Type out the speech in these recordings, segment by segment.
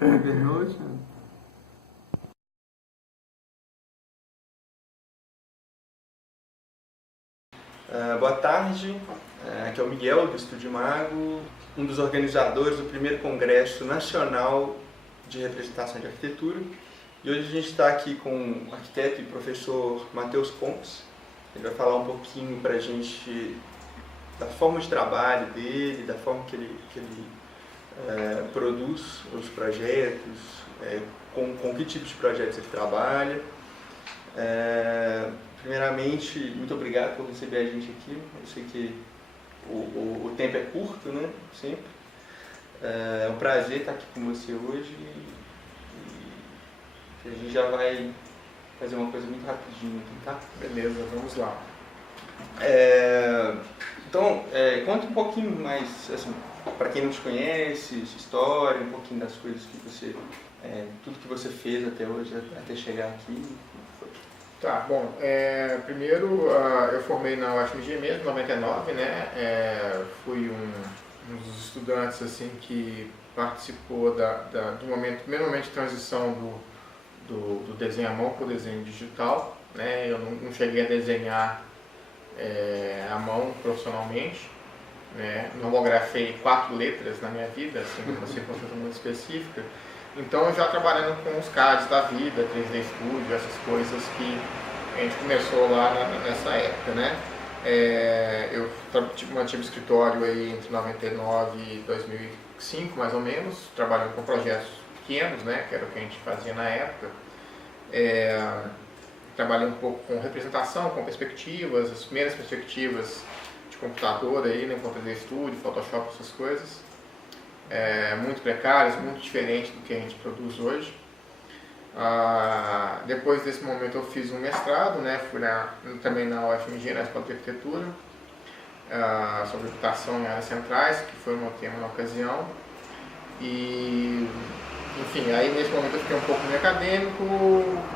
Evernotion. Boa tarde, aqui é o Miguel do Estúdio Mago, um dos organizadores do primeiro Congresso Nacional de Representação de Arquitetura. E hoje a gente está aqui com o arquiteto e professor Matheus Pontes. Ele vai falar um pouquinho para a gente da forma de trabalho dele, da forma que ele produz os projetos, com que tipo de projetos ele trabalha. Primeiramente, muito obrigado por receber a gente aqui. Eu sei que o tempo é curto, né? Sempre. É um prazer estar aqui com você hoje e a gente já vai fazer uma coisa muito rapidinho aqui, tá? Beleza, vamos lá. Então, conta um pouquinho mais, assim, para quem não te conhece, sua história, um pouquinho das coisas que você, tudo que você fez até hoje, até chegar aqui. Tá, bom, primeiro eu formei na UFMG mesmo, em 99, né? Fui um dos estudantes assim, que participou do primeiro momento de transição do desenho à mão para o desenho digital, né? Eu não cheguei a desenhar à mão profissionalmente, né? Normografei 4 letras na minha vida, assim, uma circunstância muito específica. Então, já trabalhando com os CADs da vida, 3D Studio, essas coisas que a gente começou lá nessa época, né? Eu mantive escritório aí entre 99 e 2005, mais ou menos, trabalhando com projetos pequenos, né? Que era o que a gente fazia na época. Trabalhei um pouco com representação, com perspectivas, as primeiras perspectivas de computador aí, né? Com 3D Studio, Photoshop, essas coisas. Muito precárias, muito diferentes do que a gente produz hoje. Depois desse momento eu fiz um mestrado, né? Fui também na UFMG, na Escola de Arquitetura, sobre habitação em áreas centrais, que foi o meu tema na ocasião. E, enfim, aí nesse momento eu fiquei um pouco meio acadêmico,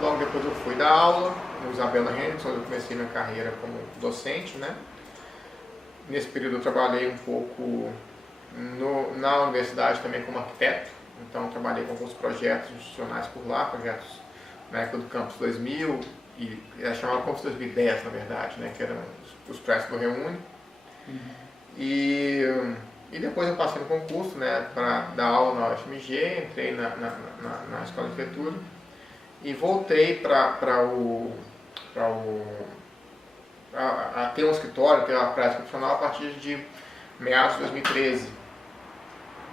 logo depois eu fui dar aula no Isabella Henriques, onde eu comecei minha carreira como docente, né? Nesse período eu trabalhei um pouco na universidade também como arquiteto, então trabalhei com alguns projetos institucionais por lá, projetos na época do Campus 2000, e era chamado Campus 2010 na verdade, né, que eram os prédios do Reúne. E depois eu passei no concurso, né, para dar aula na UFMG, entrei na Escola de Arquitetura e voltei a ter um escritório, ter uma prática profissional a partir de meados de 2013,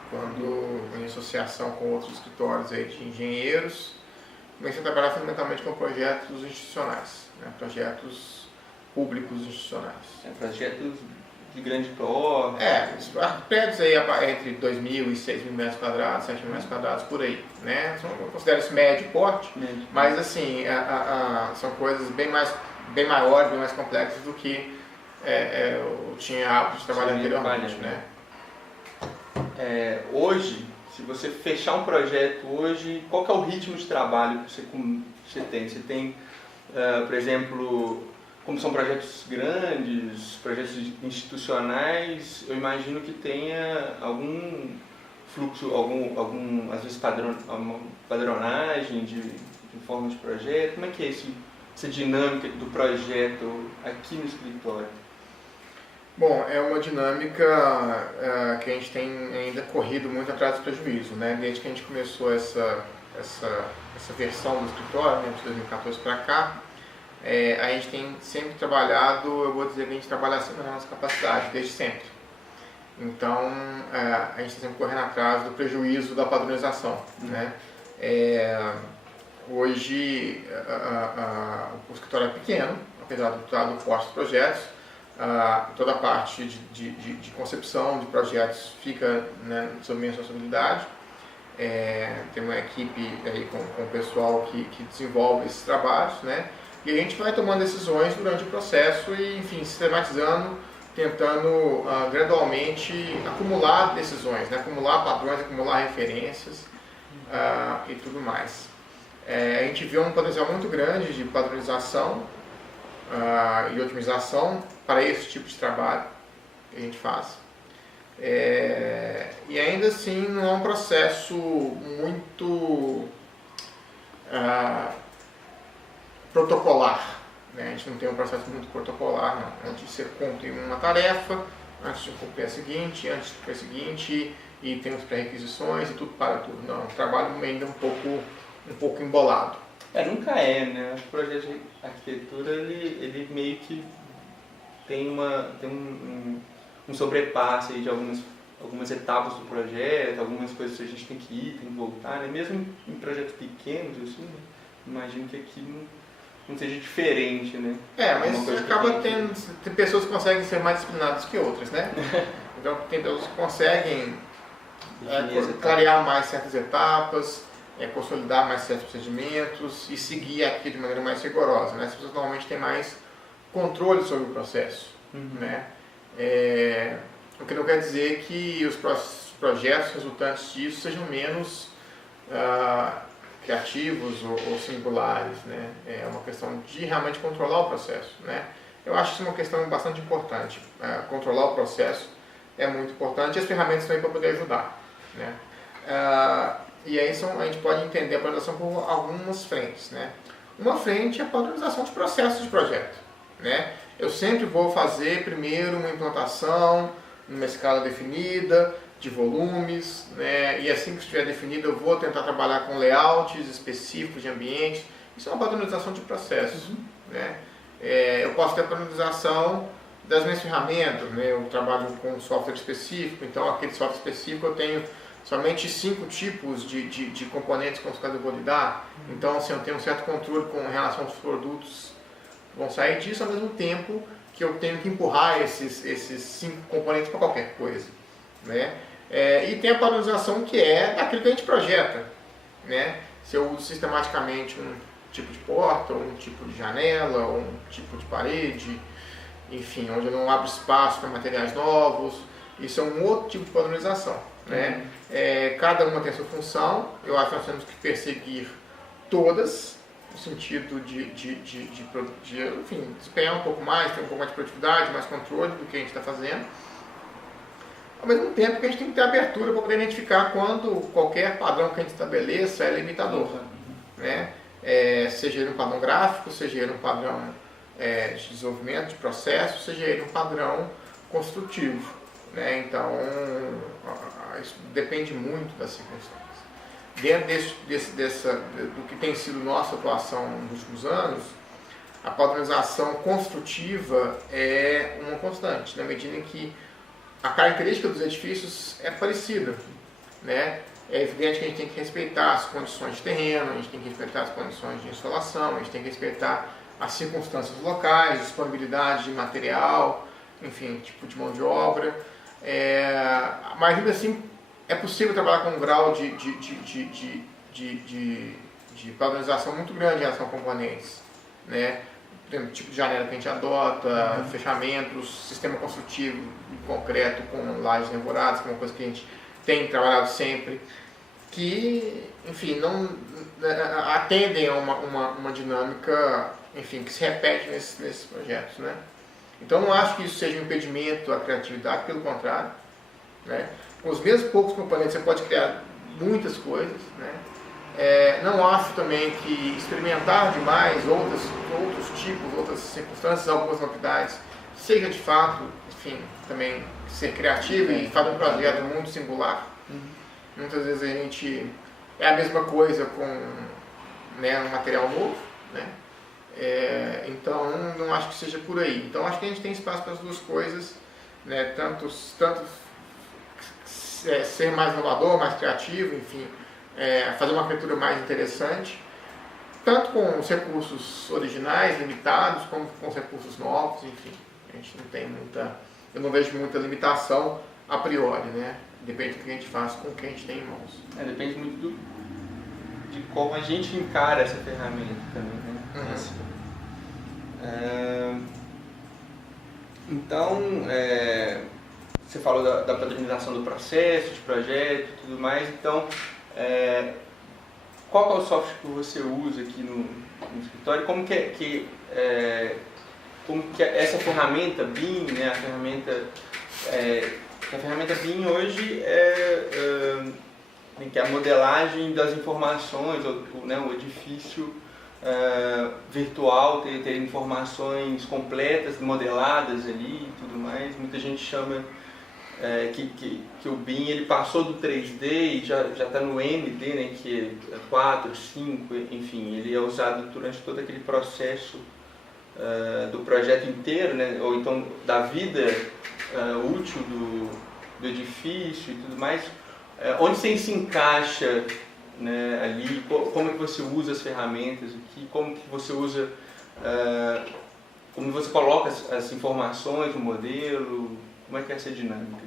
quando em associação com outros escritórios aí de engenheiros, comecei a trabalhar fundamentalmente com projetos institucionais, né? Projetos públicos institucionais. Projetos de grande porte. Prédios aí entre 2.000 e 6.000 metros quadrados, 7.000 metros quadrados, por aí, né? Eu considero isso médio porte, mas assim, são coisas bem maiores, bem mais complexas do que eu tinha hábito de trabalhar anteriormente, né? Hoje, se você fechar um projeto hoje, qual que é o ritmo de trabalho que você tem? Você tem, por exemplo, como são projetos grandes, projetos institucionais, eu imagino que tenha algum fluxo, às vezes padronagem de forma de projeto. Como é que é essa dinâmica do projeto aqui no escritório? Bom, é uma dinâmica que a gente tem ainda corrido muito atrás do prejuízo, né? Desde que a gente começou essa versão do escritório, né, de 2014 para cá, a gente tem sempre trabalhado, eu vou dizer que a gente trabalha acima da nossa capacidade, desde sempre. Então, a gente está sempre correndo atrás do prejuízo da padronização, né? Hoje, o escritório é pequeno, apesar do porte dos projetos. Toda a parte de concepção de projetos fica, né, sob minha responsabilidade. Tem uma equipe aí com o pessoal que desenvolve esses trabalhos, né? E a gente vai tomando decisões durante o processo e, enfim, sistematizando, tentando gradualmente acumular decisões, né? Acumular padrões, acumular referências e tudo mais. A gente vê um potencial muito grande de padronização e otimização para esse tipo de trabalho que a gente faz. E ainda ainda assim não é um processo muito protocolar, né? A gente não tem um processo muito protocolar, não. Antes você cumpre uma tarefa, antes de cumprir a seguinte, antes de cumprir a seguinte, e tem as pré-requisições e tudo para tudo. Não, o trabalho ainda é um pouco embolado. Nunca é, né? O projeto de arquitetura, ele meio que tem um sobrepasso aí de algumas etapas do projeto, algumas coisas que a gente tem que ir, tem que voltar, né? Mesmo em projetos pequenos, assim, né? Imagino que aqui não seja diferente, né? Mas acaba tem pessoas que conseguem ser mais disciplinadas que outras, né? Então tem pessoas que conseguem clarear mais certas etapas, consolidar mais certos procedimentos e seguir aqui de maneira mais rigorosa, né? As pessoas normalmente têm mais controle sobre o processo, né? O que não quer dizer que os projetos resultantes disso sejam menos criativos ou singulares, né? É uma questão de realmente controlar o processo, né? Eu acho isso uma questão bastante importante. Controlar o processo é muito importante e as ferramentas também para poder ajudar, né? E aí a gente pode entender a padronização por algumas frentes, né? Uma frente é a padronização de processos de projeto, né? Eu sempre vou fazer primeiro uma implantação numa escala definida, de volumes, né? E assim que estiver definido eu vou tentar trabalhar com layouts específicos de ambientes. Isso é uma padronização de processos, né? Eu posso ter a padronização das minhas ferramentas, né? Eu trabalho com um software específico, então aquele software específico eu tenho somente 5 tipos de componentes com os quais eu vou lidar. Então, assim, eu tenho um certo controle com relação aos produtos que vão sair disso, ao mesmo tempo que eu tenho que empurrar esses 5 componentes para qualquer coisa, né? E tem a padronização que é daquilo que a gente projeta, né? Se eu uso sistematicamente um tipo de porta, ou um tipo de janela, ou um tipo de parede, enfim, onde eu não abro espaço para materiais novos, isso é um outro tipo de padronização, né? Cada uma tem a sua função. Eu acho que nós temos que perseguir todas, no sentido de enfim, desempenhar um pouco mais, ter um pouco mais de produtividade, mais controle do que a gente está fazendo. Ao mesmo tempo que a gente tem que ter abertura para poder identificar quando qualquer padrão que a gente estabeleça é limitador, né? Seja ele um padrão gráfico, seja ele um padrão de desenvolvimento de processo, seja ele um padrão construtivo, né? Então, isso depende muito das circunstâncias. Dentro do que tem sido nossa atuação nos últimos anos, a padronização construtiva é uma constante, na medida em que a característica dos edifícios é parecida, né? É evidente que a gente tem que respeitar as condições de terreno, a gente tem que respeitar as condições de insolação, a gente tem que respeitar as circunstâncias locais, disponibilidade de material, enfim, tipo de mão de obra. Mas ainda assim é possível trabalhar com um grau de padronização muito grande em relação a componentes, né? Tipo de janela que a gente adota, fechamentos, sistema construtivo em concreto com lajes nervoradas, que é uma coisa que a gente tem trabalhado sempre, que, enfim, não atendem a uma dinâmica, enfim, que se repete nesses projetos, né? Então não acho que isso seja um impedimento à criatividade, pelo contrário, né? Com os mesmos poucos componentes você pode criar muitas coisas, né? Não acho também que experimentar demais outros tipos, outras circunstâncias, algumas novidades, seja de fato, enfim, também ser criativo e fazer um projeto muito singular. Muitas vezes a gente é a mesma coisa com, né, um material novo, né? Então não acho que seja por aí. Então acho que a gente tem espaço para as duas coisas, né? Tanto ser mais inovador, mais criativo, enfim, fazer uma arquitetura mais interessante, tanto com os recursos originais, limitados, como com os recursos novos, enfim. A gente não tem eu não vejo muita limitação a priori, né? Depende do que a gente faz com o que a gente tem em mãos. Depende muito de como a gente encara essa ferramenta também, né? Então, você falou da padronização do processo, de projeto e tudo mais, então, qual é o software que você usa aqui no escritório? Como que essa ferramenta BIM, né, a ferramenta BIM hoje que é a modelagem das informações, né, o edifício virtual, ter informações completas, modeladas ali e tudo mais. Muita gente chama que o BIM ele passou do 3D e já está no MD, né, que é 4, 5, enfim, ele é usado durante todo aquele processo do projeto inteiro, né, ou então da vida útil do edifício e tudo mais. Onde você se encaixa, né, ali, como é que você usa as ferramentas aqui, como que você usa, como você coloca as informações no modelo, como é que é essa dinâmica?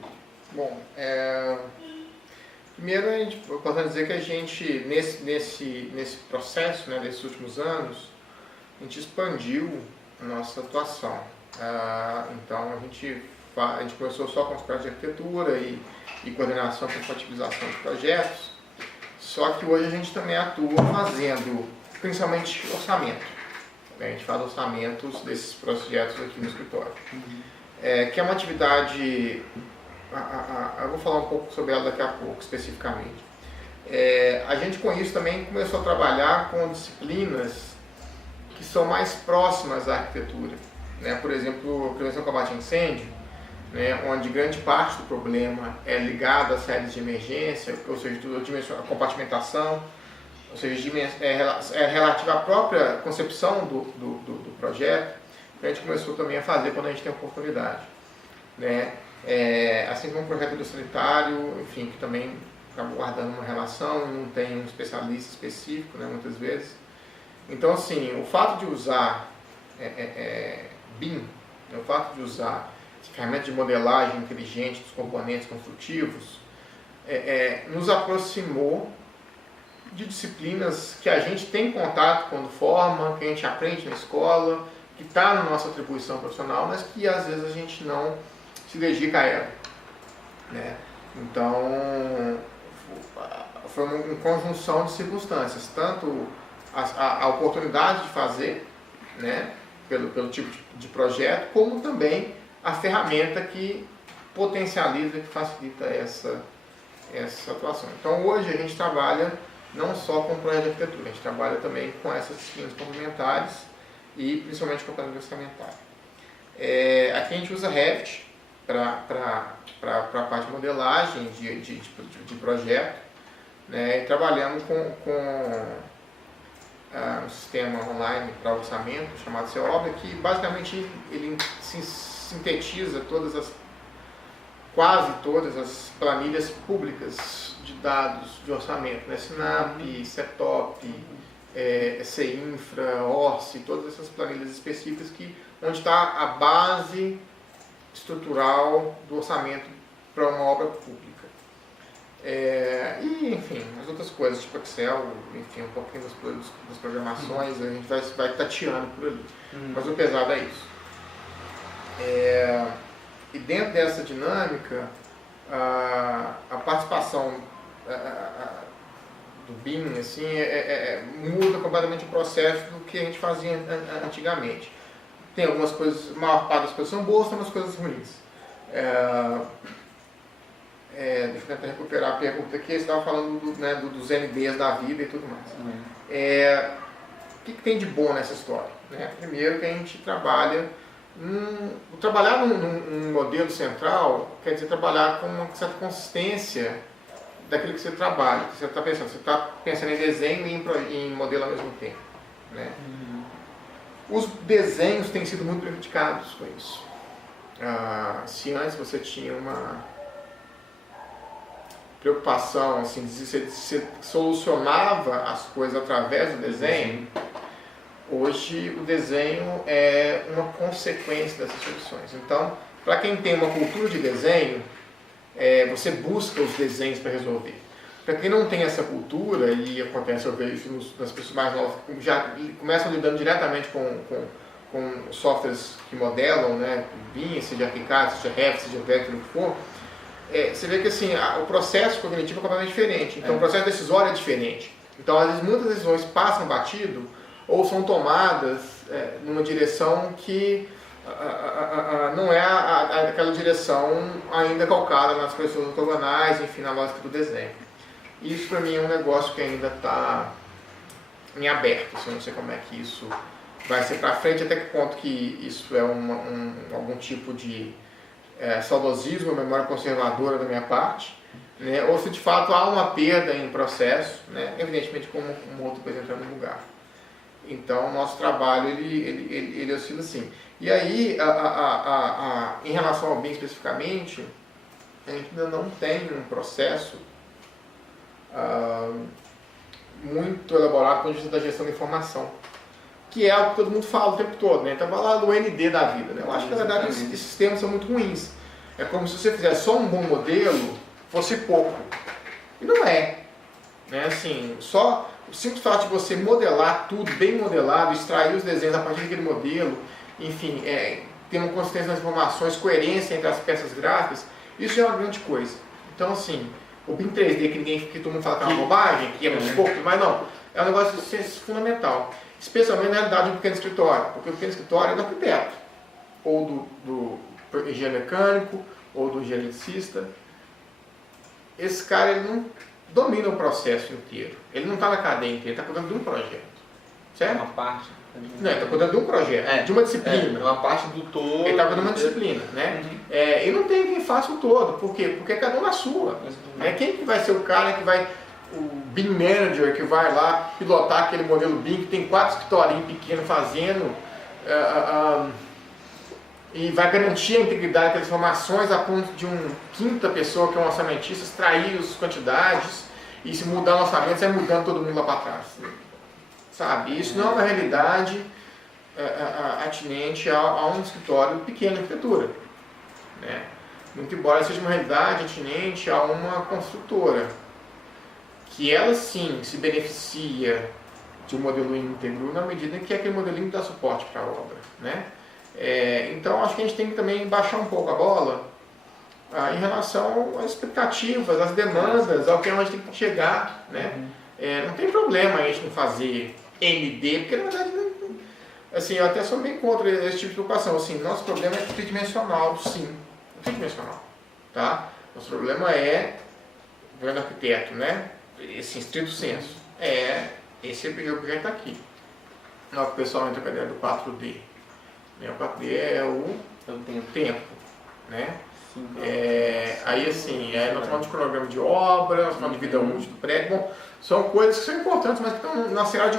Bom, primeiro eu posso dizer que a gente, nesse processo, né, desses últimos anos, a gente expandiu a nossa atuação. Então a gente começou só com os projetos de arquitetura e coordenação com compatibilização de projetos, só que hoje a gente também atua fazendo principalmente orçamento. A gente faz orçamentos desses projetos aqui no escritório, que é uma atividade, eu vou falar um pouco sobre ela daqui a pouco especificamente. A gente com isso também começou a trabalhar com disciplinas que são mais próximas à arquitetura, né? Por exemplo, prevenção e combate a incêndio, né, onde grande parte do problema é ligado às saídas de emergência, ou seja, a compartimentação, ou seja, é relativa à própria concepção do projeto, que a gente começou também a fazer quando a gente tem oportunidade, né? Assim como o projeto do sanitário, enfim, que também acaba guardando uma relação e não tem um especialista específico, né, muitas vezes. Então, assim, o fato de usar BIM, o fato de usar ferramenta de modelagem inteligente dos componentes construtivos, nos aproximou de disciplinas que a gente tem contato quando forma, que a gente aprende na escola, que está na nossa atribuição profissional, mas que às vezes a gente não se dedica a ela, né? Então, foi uma conjunção de circunstâncias, tanto a oportunidade de fazer, né, pelo tipo de projeto, como também a ferramenta que potencializa, que facilita essa atuação. Então hoje a gente trabalha não só com projeto de arquitetura, a gente trabalha também com essas disciplinas complementares e principalmente com a planejamento orçamentário. Aqui a gente usa Revit para a parte de modelagem de projeto, né, e trabalhando com um sistema online para orçamento chamado Seobra, que basicamente ele sintetiza quase todas as planilhas públicas de dados de orçamento, né? SINAP, CETOP, CINFRA, ORCE, todas essas planilhas específicas onde está a base estrutural do orçamento para uma obra pública. E, enfim, as outras coisas, tipo Excel, enfim, um pouquinho das programações, a gente vai tateando por ali. Mas o pesado é isso. E dentro dessa dinâmica, a participação do BIM assim, muda completamente o processo do que a gente fazia antigamente. Tem algumas coisas, a maior parte das coisas são boas, tem umas coisas ruins. Deixa eu tentar recuperar a pergunta aqui. Você estava falando dos NBs da vida e tudo mais. O que tem de bom nessa história? Né? Primeiro que a gente trabalha trabalhar num modelo central quer dizer trabalhar com uma certa consistência daquilo que você trabalha, que você está pensando. Você está pensando em desenho e em modelo ao mesmo tempo, né? Os desenhos têm sido muito prejudicados com isso. Se antes você tinha uma preocupação, assim, você solucionava as coisas através do desenho, hoje o desenho é uma consequência dessas soluções. Então, para quem tem uma cultura de desenho, você busca os desenhos para resolver. Para quem não tem essa cultura, e acontece, eu vejo isso nas pessoas mais novas, que já começam lidando diretamente com softwares que modelam, né, BIM, seja ArchiCAD, seja Revit, seja Vector, o que for, você vê que assim, o processo cognitivo é completamente diferente. Então, o processo decisório é diferente. Então, às vezes, muitas decisões passam batido ou são tomadas numa direção que não é aquela direção ainda calcada nas pessoas ortogonais, enfim, na lógica do desenho. Isso para mim é um negócio que ainda está em aberto, assim, eu não sei como é que isso vai ser para frente, até que ponto que isso é algum tipo de saudosismo, memória conservadora da minha parte, né? Ou se de fato há uma perda em processo, né? Evidentemente como um outro coisa entrando no lugar. Então o nosso trabalho ele oscila assim. E aí, em relação ao BIM especificamente, a gente ainda não tem um processo muito elaborado quando a gente está da gestão da informação, que é algo que todo mundo fala o tempo todo, né? Então vai lá do ND da vida, né? Eu acho que na verdade esses termos são muito ruins. É como se você fizesse só um bom modelo fosse pouco. E não é. Né? Assim, só o simples fato de você modelar tudo bem modelado, extrair os desenhos a partir daquele modelo, enfim, ter uma consistência nas informações, coerência entre as peças gráficas, isso é uma grande coisa. Então, assim, o BIM 3D, que todo mundo fala que é uma bobagem, que é muito pouco, mas não, é um negócio fundamental. Especialmente na realidade do pequeno escritório, porque o pequeno escritório é do arquiteto, ou do engenheiro mecânico, ou do engenheiro eletricista. Esse cara ele não domina o processo inteiro, ele não está na cadeia inteira, ele está cuidando de um projeto, certo? Uma parte. Não, ele está cuidando de um projeto, de uma disciplina. Uma parte do todo. Ele está cuidando de uma disciplina, né? E não tem quem faça o todo, por quê? Porque cada um na sua. Quem que vai ser o cara que vai, o BIM Manager, que vai lá pilotar aquele modelo BIM, que tem 4 escritorinhos pequenos fazendo, e vai garantir a integridade daquelas informações a ponto de uma quinta pessoa, que é um orçamentista, extrair as quantidades, e se mudar o orçamento, sai mudando todo mundo lá para trás. Sabe? Isso não é uma realidade atinente a um escritório pequeno de arquitetura. Né? Muito embora seja uma realidade atinente a uma construtora, que ela sim se beneficia de um modelo íntegro na medida em que aquele modelinho dá suporte para a obra. Né? Então acho que a gente tem que também baixar um pouco a bola em relação às expectativas, às demandas, ao que a gente tem que chegar. Né? Não tem problema a gente não fazer ND, porque na verdade, assim, eu até sou bem contra esse tipo de preocupação. Assim, nosso problema é tridimensional, sim, tridimensional, tá? Nosso problema é, vendo arquiteto, né? Esse estrito senso, esse objeto aqui. O pessoal entra com a ideia do 4D. Né? O 4D é o tempo, né? Sim, aí assim, nós falamos de cronograma de obra, nós falamos de vida útil do prédio. Bom, são coisas que são importantes, mas que estão na seara de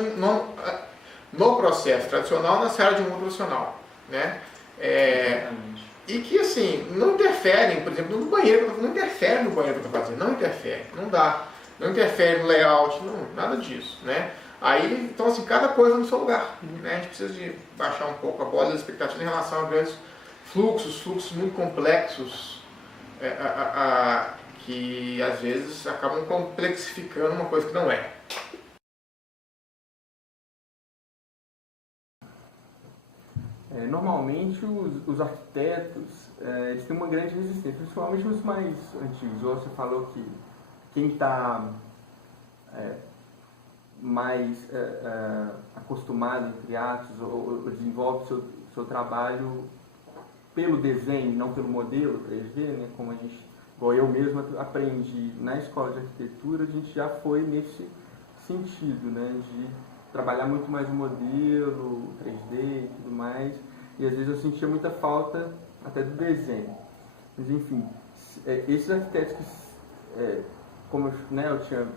no processo tradicional, na seara de um outro profissional. Né? E que assim, não interferem, por exemplo, no banheiro, não interfere no banheiro que eu estou fazendo, não interfere, não dá. Não interfere no layout, não, nada disso. Né? Aí, então assim, cada coisa no seu lugar. Né? A gente precisa de baixar um pouco a bola das expectativas em relação a grandes fluxos muito complexos, que às vezes acabam complexificando uma coisa que não é. Normalmente os arquitetos eles têm uma grande resistência, principalmente os mais antigos. Você falou que quem está mais acostumado, entre aspas, ou desenvolve seu trabalho pelo desenho, não pelo modelo 3D, né? Como a gente, igual eu mesmo aprendi na escola de arquitetura, a gente já foi nesse sentido, né? De trabalhar muito mais o modelo 3D e tudo mais, e às vezes eu sentia muita falta até do desenho. Mas enfim, esses arquitetos que, como eu tinha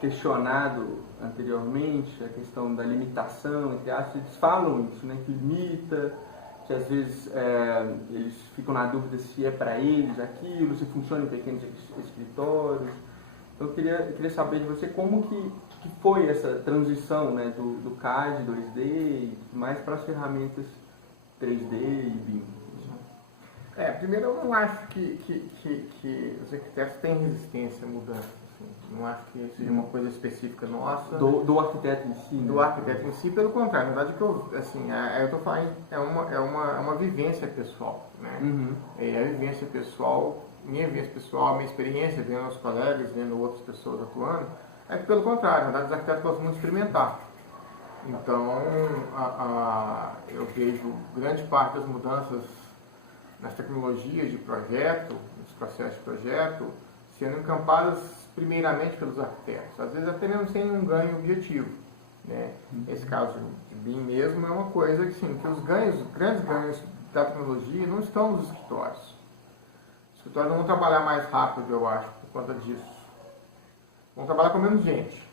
questionado anteriormente, a questão da limitação, entre aspas, eles falam isso, né? Que limita, que às vezes eles ficam na dúvida se é para eles aquilo, se funciona em pequenos escritórios. Então eu queria saber de você como que foi essa transição, né, do CAD, 2D e mais para as ferramentas 3D e BIM. Primeiro eu não acho que os arquitetos têm resistência à mudança. Assim. Não acho que seja uma coisa específica nossa. Do arquiteto em si? Do arquiteto em si, pelo contrário. Na verdade, eu estou falando, é uma vivência pessoal. Né? A vivência pessoal, minha experiência vendo os colegas, vendo outras pessoas atuando, é que pelo contrário, na verdade os arquitetos gostam muito de experimentar. Então, eu vejo grande parte das mudanças nas tecnologias de projeto, nos processos de projeto, sendo encampadas primeiramente pelos arquitetos, às vezes até mesmo sem um ganho objetivo, né? Esse caso de BIM mesmo é uma coisa que, sim, que os grandes ganhos da tecnologia não estão nos escritórios. Os escritórios vão trabalhar mais rápido, eu acho, por conta disso. Vão trabalhar com menos gente.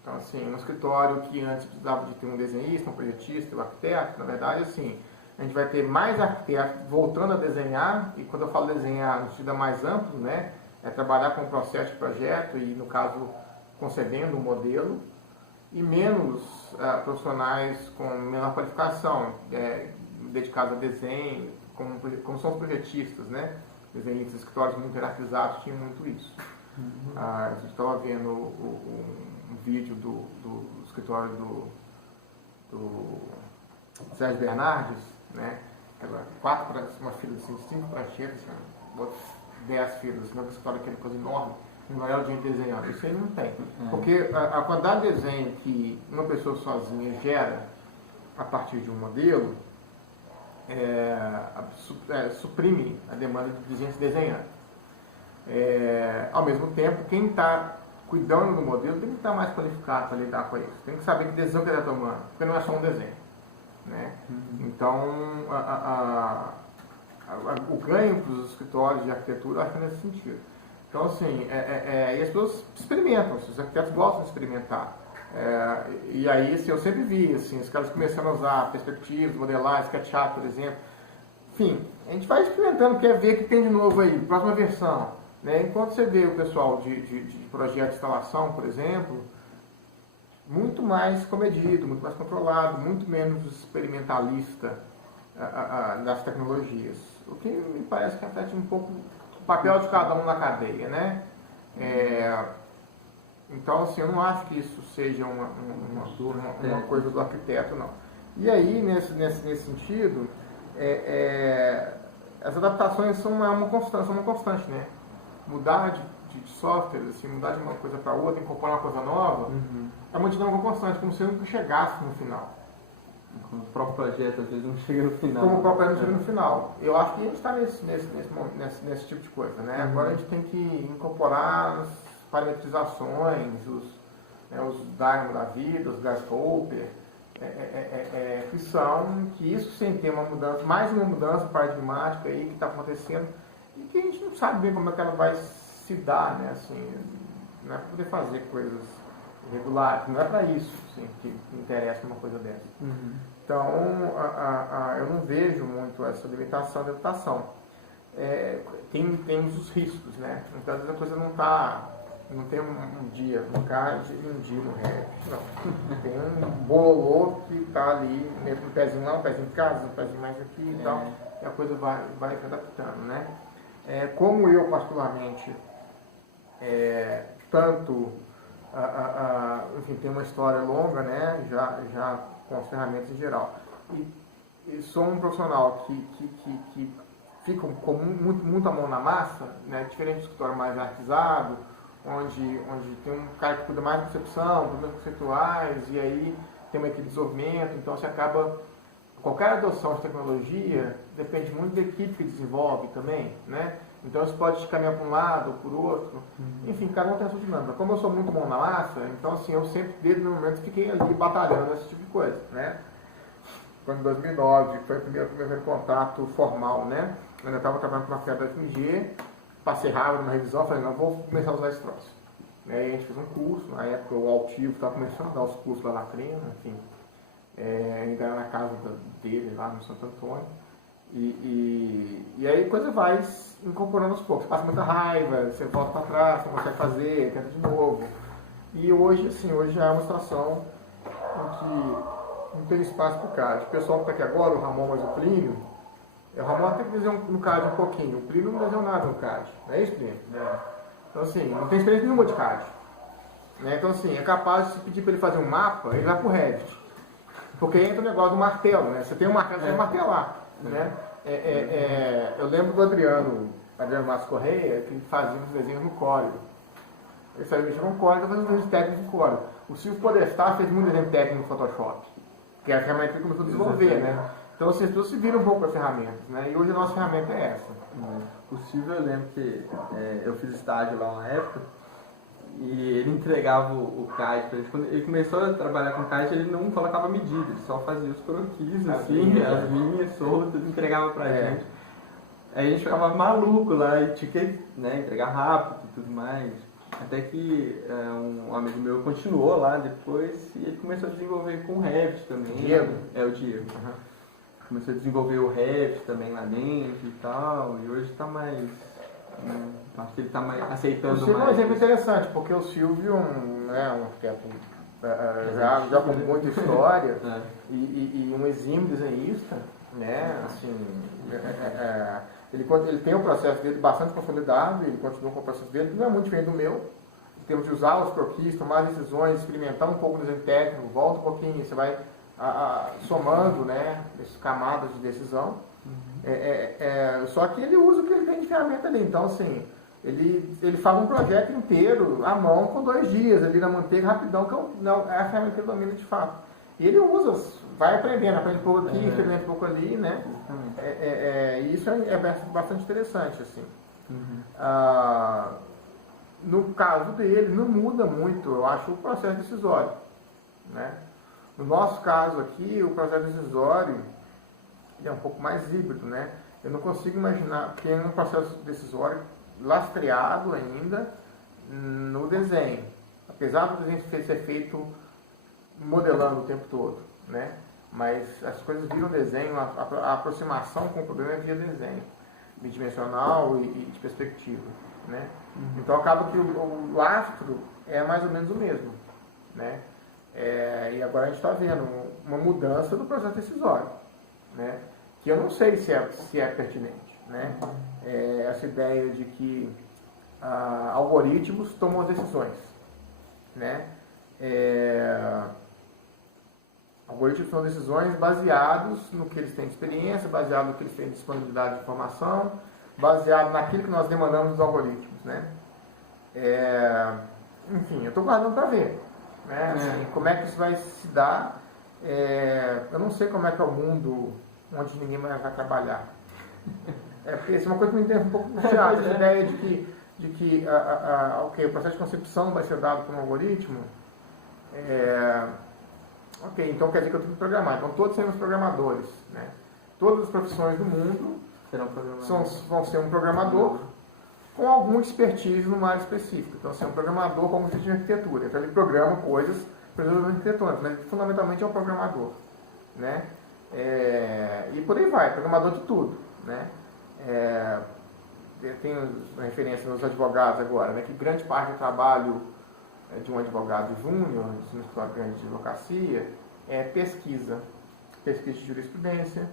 Então, assim, um escritório que antes precisava de ter um desenhista, um projetista, um arquiteto, na verdade, assim, a gente vai ter mais arquitetos voltando a desenhar, e quando eu falo desenhar no sentido mais amplo, né, é trabalhar com o processo de projeto e, no caso, concebendo um modelo, e menos profissionais com menor qualificação, dedicados a desenho, como são os projetistas, né? Desenhistas, escritórios muito hierarquizados tinham muito isso. A gente estava vendo um vídeo do escritório do Sérgio Bernardes, né? Uma fila assim, 5 pranchetas, 10 filas, assim, uma escritório, aquele coisa enorme, não é o dia desenhando. Isso aí não tem. Porque a quantidade de desenho que uma pessoa sozinha gera a partir de um modelo suprime a demanda de gente desenhando. Ao mesmo tempo, quem está cuidando do modelo tem que estar mais qualificado para lidar com isso. Tem que saber que decisão que ele está tomando, porque não é só um desenho, né? Então, o ganho para os escritórios de arquitetura, acho que é nesse sentido. Então, assim, e as pessoas experimentam, os arquitetos gostam de experimentar. E aí, assim, eu sempre vi, assim, os caras começando a usar perspectivas, modelar, SketchUp, por exemplo. Enfim, a gente vai experimentando, quer ver o que tem de novo aí, próxima versão. Né? Enquanto você vê o pessoal de projeto de instalação, por exemplo, muito mais comedido, muito mais controlado, muito menos experimentalista das tecnologias. O que me parece que afeta um pouco o papel de cada um na cadeia, né? Então, assim, eu não acho que isso seja uma coisa do arquiteto, não. E aí, nesse sentido, as adaptações são uma constante, né? Mudar de software, assim, mudar de uma coisa para outra, incorporar uma coisa nova, é uma dinâmica constante, como se nunca chegasse no final. Como o próprio projeto às vezes não chega no final. Como o próprio projeto não chega no final. Eu acho que a gente está nesse tipo de coisa, né? Agora a gente tem que incorporar as parametrizações, os Dynamo da vida, os Grasshopper, que isso sem ter uma mudança, mais uma mudança paradigmática aí que está acontecendo, e que a gente não sabe bem como é que ela vai se dar, né? Assim, não é para poder fazer coisas regulares, não é para isso, assim, que interessa uma coisa dessa. Então, eu não vejo muito essa limitação de adaptação. Temos os riscos, né? Então, às vezes a coisa não tem um dia no CAD e um dia no Revit, não. Tem um bololô que está ali, um pezinho lá, um pezinho em casa, um pezinho mais aqui e tal, e a coisa vai se adaptando, né? Como eu, particularmente, enfim, tem uma história longa, né? Já com as ferramentas em geral. E sou um profissional que fica com muito a mão na massa, né? Diferente do escritório mais artesado, onde tem um cara que cuida mais de concepção, problemas conceituais, e aí tem uma equipe de desenvolvimento, então você acaba... Qualquer adoção de tecnologia depende muito da equipe que desenvolve também, né? Então isso pode caminhar para um lado ou por outro. Enfim, cada um tem a sua dinâmica. Como eu sou muito bom na massa, então assim, eu sempre, desde o meu momento, fiquei ali batalhando esse tipo de coisa, né? Quando em 2009 foi o primeiro contato formal, né? Eu ainda estava trabalhando com uma fé da FMG, passei rápido numa revisão, falei, não, vou começar a usar esse troço. E aí a gente fez um curso, na época o Altivo estava começando a dar os cursos lá na Crina, enfim. Ainda era na casa dele, lá no Santo Antônio. E aí a coisa vai incorporando aos poucos. Passa muita raiva, você volta para trás, você não consegue fazer, tenta de novo. E hoje, assim, hoje já é uma situação em que não tem espaço para o CAD. O pessoal que está aqui agora, o Ramon, mas o Plínio, o Ramon até que desenhou no CAD um pouquinho, o Plínio não desenhou nada no CAD. Não é isso, Plínio? Então, assim, não tem experiência nenhuma de CAD. Né? Então, assim, é capaz de se pedir para ele fazer um mapa, ele vai para o Revit. Porque entra o negócio do martelo, né? Você tem um martelo, você vai martelar, né? Eu lembro do Adriano Márcio Correia, que fazia uns desenhos no Corel. Ele sabia mexer com Corel, então fazia uns desenhos técnicos no Corel. O Silvio Podestá fez muito desenho técnico no Photoshop, que é a ferramenta que ele começou a desenvolver, né? Então, as pessoas se viram um pouco as ferramentas, né? E hoje a nossa ferramenta é essa. O Silvio, eu lembro que eu fiz estágio lá uma época, entregava o CAD pra ele. Quando ele começou a trabalhar com CAD, ele não colocava medida, ele só fazia os croquis, assim, as linhas soltas, entregava pra gente. Aí a gente ficava maluco lá e tinha que, né, entregar rápido e tudo mais. Até que um amigo meu continuou lá depois e ele começou a desenvolver com o Revit também. Diego? É, o Diego. Começou a desenvolver o Revit também lá dentro e tal. E hoje tá mais... acho que ele tá mais aceitando mais. O Silvio é um exemplo interessante, porque o Silvio, né, um arquiteto já com muita história e um exímio desenhista, né, assim... Ele tem um processo dele bastante consolidado, ele continua com o processo dele, não é muito diferente do meu, em termos de usar os croquis, tomar decisões, experimentar um pouco no desenho técnico, volta um pouquinho, você vai somando, né, essas camadas de decisão. Só que ele usa o que ele tem de ferramenta ali, então assim, ele faz um projeto inteiro à mão com 2 dias ali na manteiga, rapidão, que é a ferramenta que ele domina de fato. E ele usa, vai aprendendo, aprende um pouco aqui, experimenta um pouco ali, né? E isso é bastante interessante, assim. No caso dele, não muda muito, eu acho, o processo decisório, né? No nosso caso aqui, o processo decisório ele é um pouco mais híbrido, né? Eu não consigo imaginar, porque é um processo decisório lastreado ainda no desenho, apesar do desenho ser feito modelando o tempo todo, né? Mas as coisas viram desenho, a aproximação com o problema é via desenho, bidimensional e de perspectiva, né? Então acaba que o lastro é mais ou menos o mesmo, né? E agora a gente está vendo uma mudança do processo decisório, né? Que eu não sei se é pertinente, né? Essa ideia de que algoritmos tomam as decisões, né? Algoritmos são decisões baseados no que eles têm de experiência, baseado no que eles têm de disponibilidade de informação, baseado naquilo que nós demandamos dos algoritmos, né? Enfim, eu estou guardando para ver, né? Assim, como é que isso vai se dar? Eu não sei como é que é o mundo onde ninguém mais vai trabalhar. Porque isso é uma coisa que me deixa um pouco puxada, essa ideia de que o processo de concepção vai ser dado por um algoritmo. Ok, então quer dizer que eu tenho que programar. Então todos seremos programadores, né? Todas as profissões do mundo vão ser um programador com alguma expertise numa área específica. Então, ser um programador como expertise de arquitetura. Então, ele programa coisas para os arquitetônicos, mas fundamentalmente é um programador, né? E por aí vai, programador de tudo, né? Tem uma referência nos advogados agora, né? Que grande parte do trabalho de um advogado júnior, de um escritório grande de advocacia, é pesquisa de jurisprudência,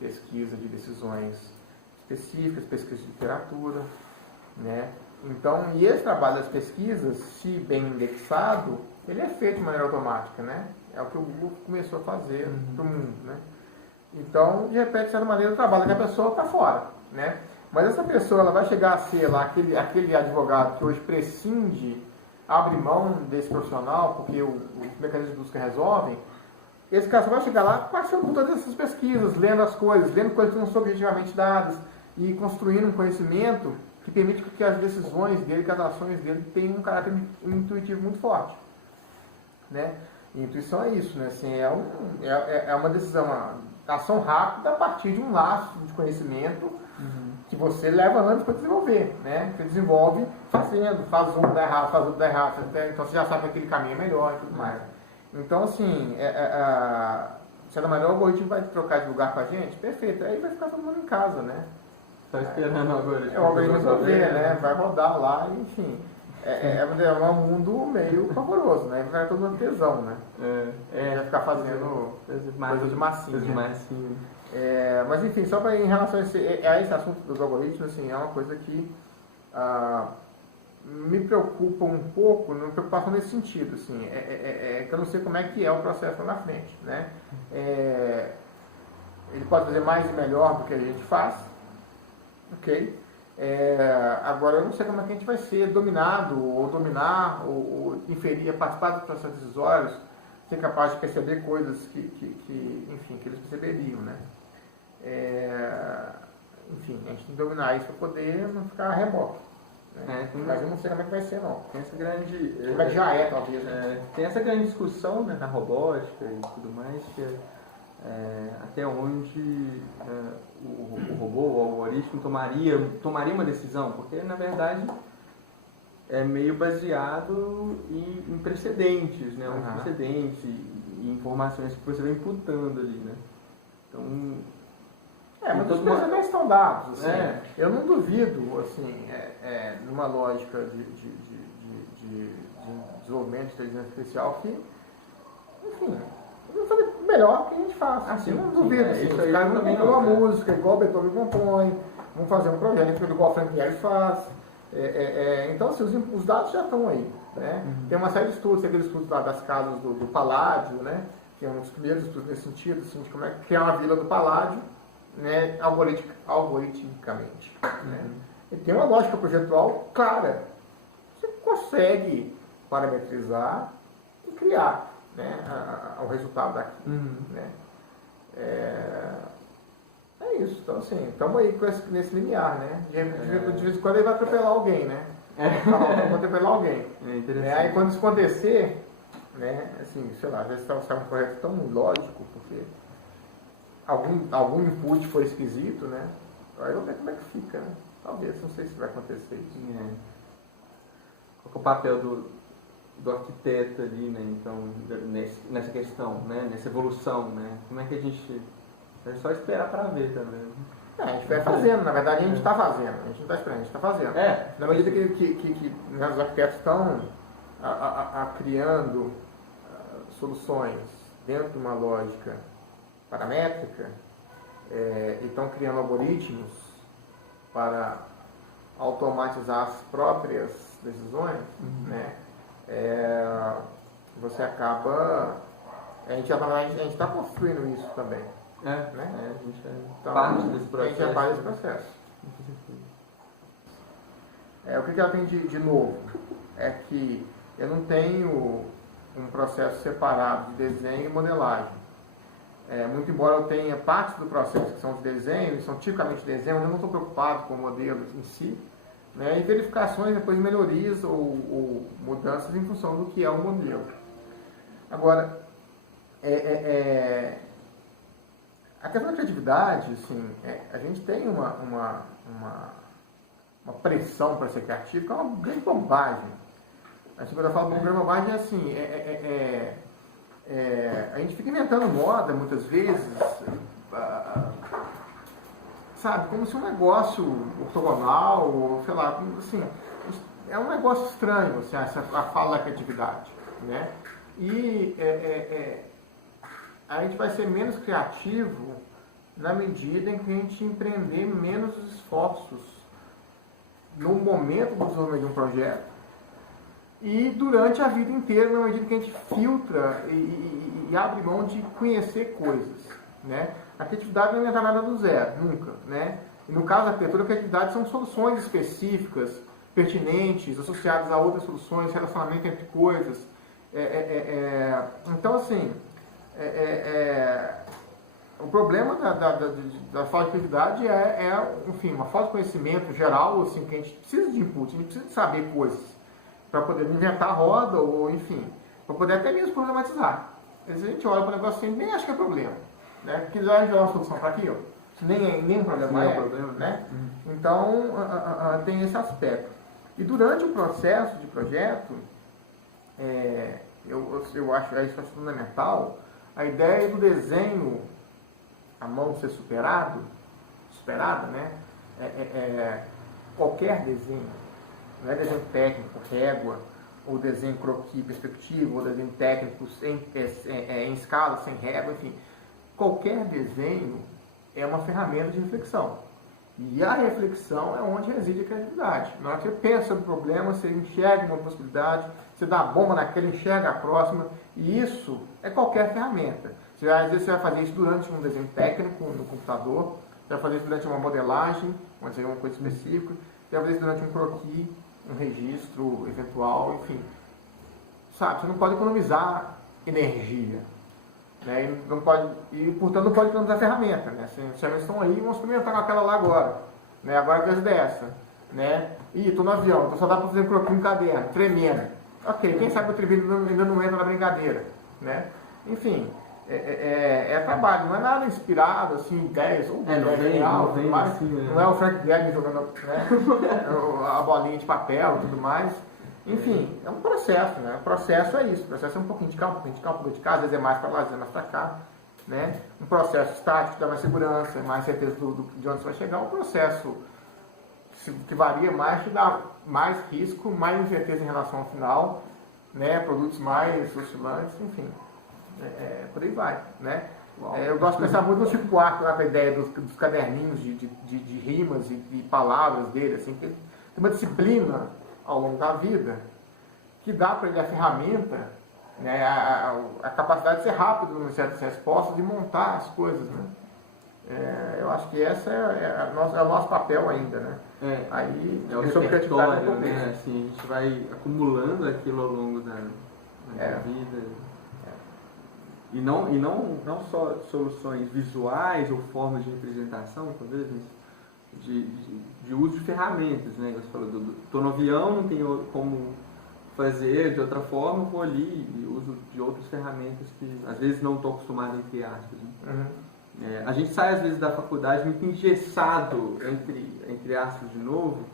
pesquisa de decisões específicas, pesquisa de literatura, né? Então, e esse trabalho das pesquisas, se bem indexado, ele é feito de maneira automática, né? É o que o Google começou a fazer para o mundo, né? Então, de repente, de certa maneira, o trabalho da pessoa está fora, né? Mas essa pessoa, ela vai chegar a ser lá aquele advogado que hoje prescinde, abre mão desse profissional, porque os mecanismos de busca resolvem. Esse cara só vai chegar lá passando por todas essas pesquisas, lendo as coisas, lendo coisas que não são objetivamente dadas e construindo um conhecimento que permite que as decisões dele, que as ações dele tenham um caráter intuitivo muito forte, né? E intuição é isso, né? Assim, é uma decisão, uma ação rápida a partir de um laço de conhecimento que você leva anos para desenvolver, né? Você desenvolve fazendo, faz um, dá errado, faz outro, dá errado, então você já sabe que aquele caminho é melhor e tudo mais. Então, assim, de certa maneira, o algoritmo vai trocar de lugar com a gente, perfeito, aí vai ficar todo mundo em casa, né? Só esperando o algoritmo. O algoritmo resolver, né? Vai rodar lá, enfim. É um mundo meio pavoroso, né? Vai todo mundo tesão, né? Vai ficar fazendo coisas de massinha. Mas enfim, só para em relação a esse assunto dos algoritmos, assim, é uma coisa que me preocupa um pouco, uma preocupação nesse sentido, assim, que eu não sei como é que é o processo lá na frente, né? Ele pode fazer mais e melhor do que a gente faz, ok? Agora eu não sei como é que a gente vai ser dominado, ou dominar, ou inferir, participar dos processos decisórios, ser capaz de perceber coisas que eles perceberiam, né? Enfim, a gente tem que dominar isso para poder não ficar a reboque, Né? Mas eu não sei como é que vai ser, não. Tem essa grande... Como é que já é, talvez. Né? Tem essa grande discussão, né, na robótica e tudo mais, que até onde o robô, o algoritmo tomaria uma decisão, porque na verdade é meio baseado em precedentes, né, precedentes e informações que você vai imputando ali, né. Então, mas os precedentes estão dados, assim. Eu não duvido, assim, numa lógica de desenvolvimento de inteligência artificial que, enfim, vamos fazer melhor que a gente faz. Eu não duvido, assim, os caras vão compor uma música igual o Beethoven compõe, vão fazer um projeto igual o Frank Gehry faz. Então, assim, os dados já estão aí, né? Tem uma série de estudos, tem aqueles estudos lá das casas do Paládio, né? Que é um dos primeiros estudos nesse sentido, assim, de como é que criar uma vila do Paládio, né, algoritmicamente. Né? E tem uma lógica projetual clara. Você consegue parametrizar e criar, né, o resultado daquilo. Né? É isso. Então, assim, estamos aí nesse limiar. Né? De vez em quando ele vai atropelar alguém. Né? Vai atropelar alguém. Aí quando isso acontecer, né, assim, sei lá, já está um projeto tão lógico, porque algum input foi esquisito, né? Aí eu vou ver como é que fica, né? Talvez, não sei se vai acontecer isso. Qual é o papel do arquiteto ali, né? Então, nessa questão, né? Nessa evolução, né? Como é que a gente... É só esperar para ver também. A gente vai fazendo, na verdade a gente está fazendo, a gente não está esperando, a gente está fazendo. Na medida que os arquitetos estão criando soluções dentro de uma lógica paramétrica, e estão criando algoritmos para automatizar as próprias decisões, né? Você acaba... A gente está construindo isso também. Né? A gente então, parte desse processo. A gente é parte desse processo. O que ela tem de novo? É que eu não tenho um processo separado de desenho e modelagem. Muito embora eu tenha partes do processo que são de desenho, são tipicamente desenho, eu não estou preocupado com o modelo em si, né, e verificações, depois melhorias ou mudanças em função do que é o modelo. Agora, a questão da criatividade, assim, a gente tem uma pressão para ser criativo, que é uma grande bobagem. Assim, quando eu falo grande bobagem, é assim, a gente fica inventando moda, muitas vezes, sabe, como se um negócio ortogonal, ou sei lá, assim, é um negócio estranho, assim, a fala da criatividade, né? E a gente vai ser menos criativo na medida em que a gente empreender menos esforços no momento do desenvolvimento de um projeto e durante a vida inteira, na medida que a gente filtra e abre mão de conhecer coisas, né? A criatividade não é inventar nada do zero, nunca, né? E no caso da arquitetura, a criatividade são soluções específicas, pertinentes, associadas a outras soluções, relacionamento entre coisas. Então, assim, o problema da falta de criatividade enfim, uma falta de conhecimento geral, assim, que a gente precisa de input, a gente precisa de saber coisas para poder inventar a roda, ou enfim, para poder até mesmo problematizar. Às vezes a gente olha para o negócio assim, nem acha que é problema, né? Porque já é uma solução para aquilo, nem um problema problema, né? Então, tem esse aspecto. E durante o processo de projeto, eu acho isso fundamental, a ideia do desenho, a mão ser superada, né? Qualquer desenho, não é desenho técnico, régua, ou desenho croquis, perspectiva, ou desenho técnico em escala, sem régua, enfim. Qualquer desenho é uma ferramenta de reflexão. E a reflexão é onde reside a criatividade. Na hora que você pensa sobre o problema, você enxerga uma possibilidade, você dá a bomba naquela, enxerga a próxima, e isso é qualquer ferramenta. Às vezes você vai fazer isso durante um desenho técnico no computador, você vai fazer isso durante uma modelagem, vamos dizer, uma coisa específica, você vai fazer isso durante um croquis, um registro eventual, enfim. Sabe, você não pode economizar energia, né? Portanto, não pode economizar ferramenta, né? As ferramentas estão aí, vamos experimentar com aquela lá agora, né? Agora, ao invés dessa, né? Ih, tô no avião, então só dá para fazer croquis no caderno, tremendo. Ok, quem sabe o tremendo ainda não entra na brincadeira, né? Enfim, trabalho, não é nada inspirado, assim, ideias, ou não é o Frank Gehry jogando, né, a bolinha de papel e tudo mais. Enfim, é um processo, né? O processo é isso, o processo é um pouquinho de cá, um pouquinho de cá, às vezes é mais para lá, às vezes é mais para cá, né? Um processo estático, dá mais segurança, mais certeza de onde você vai chegar, um processo que varia mais, te dá mais risco, mais incerteza em relação ao final, né? Produtos mais oscilantes, enfim, por aí vai, né? Eu gosto de pensar muito no Chico Buarque, a ideia dos caderninhos de rimas e palavras dele, assim, que tem uma disciplina ao longo da vida que dá para ele a ferramenta, né? A capacidade de ser rápido em certas respostas, de montar as coisas, né? Eu acho que essa é o nosso papel ainda, né? É o repertório, né? Assim, a gente vai acumulando aquilo ao longo da vida. E não só soluções visuais ou formas de representação, talvez, de uso de ferramentas, né? Você falou, estou no avião, não tenho como fazer de outra forma, vou ali e uso de outras ferramentas que às vezes não estou acostumado, entre aspas. Né? A gente sai às vezes da faculdade muito engessado, entre aspas de novo,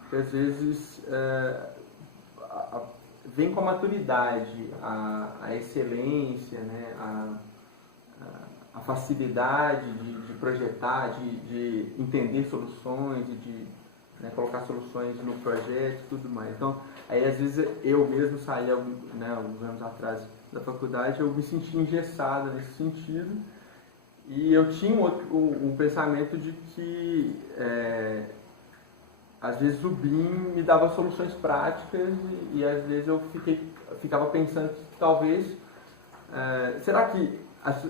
porque às vezes vem com a maturidade, a excelência, né? A facilidade de projetar, de entender soluções, de colocar soluções no projeto e tudo mais. Então, aí às vezes eu mesmo saí alguns anos atrás da faculdade, eu me senti engessado nesse sentido. E eu tinha um pensamento de que, às vezes, o BIM me dava soluções práticas e às vezes eu ficava pensando que talvez, será que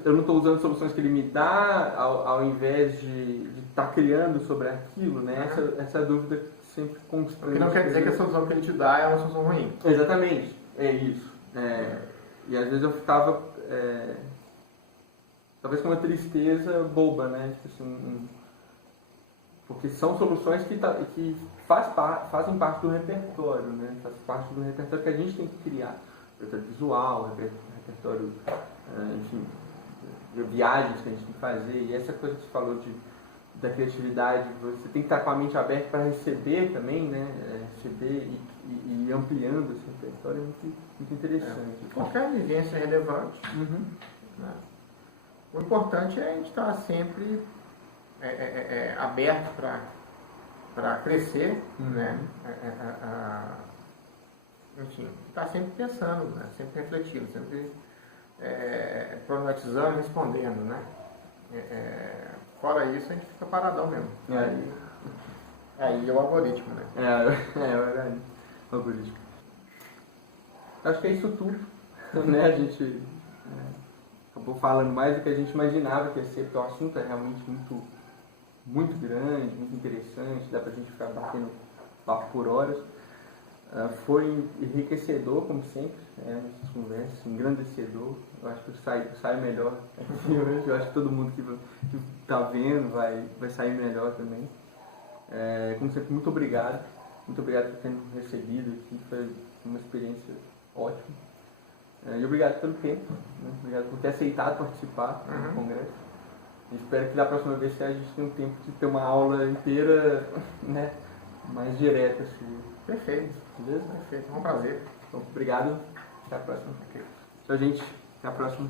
eu não estou usando soluções que ele me dá ao invés de estar criando sobre aquilo, né? Essa dúvida sempre constante. O que não quer dizer que a solução que ele te dá é uma solução ruim. Exatamente, é isso. E às vezes eu ficava... talvez com uma tristeza boba, né? Tipo assim, porque são soluções que fazem parte do repertório, né? Faz parte do repertório que a gente tem que criar. Repertório visual, repertório, enfim, viagens que a gente tem que fazer. E essa coisa que você falou da criatividade, você tem que estar com a mente aberta para receber também, né? Receber e ampliando esse repertório é muito interessante. Qualquer vivência é relevante. Né? O importante é a gente estar sempre aberto para crescer, né? Enfim, estar sempre pensando, né? Sempre refletindo, sempre problematizando e respondendo, né? Fora isso, a gente fica paradão mesmo. Aí é o algoritmo, né? É verdade. O algoritmo. Acho que é isso tudo, né? A gente... acabou falando mais do que a gente imaginava que ia ser, porque o assunto é realmente muito grande, muito interessante, dá pra gente ficar batendo papo por horas. Foi enriquecedor, como sempre, nessas conversas, engrandecedor. Eu acho que eu saio melhor aqui hoje, eu acho que todo mundo que tá vendo vai sair melhor também. Como sempre, muito obrigado por ter recebido aqui, foi uma experiência ótima. E obrigado pelo tempo, né? Obrigado por ter aceitado participar do congresso. E espero que da próxima vez a gente tenha um tempo de ter uma aula inteira, né, mais direta. Assim. Perfeito. Beleza? Perfeito, é um prazer. Então, obrigado. Até a próxima. Tchau, gente. Até a próxima.